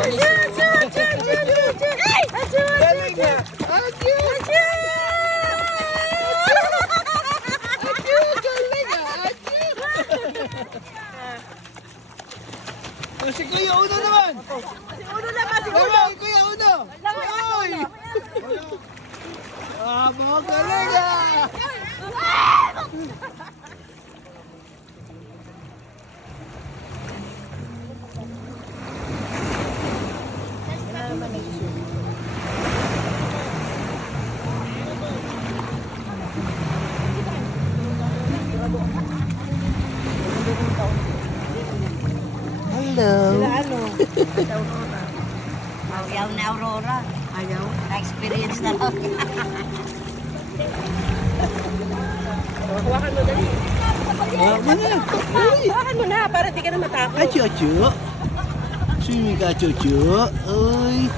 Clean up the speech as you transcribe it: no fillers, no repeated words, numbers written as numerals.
Galing na. Achoo! Achoo! Galing na. Achoo! Si Kuya Uno naman. Naman, Kuya Uno. Oy! Galing ah! Hello. Ayaw na Aurora. Ayaw. Na-experience na lang. Hawakan mo dali. Hawakan mo na para di ka na matakot. Achoo, achoo. Swimming ka, achoo, achoo. Uy.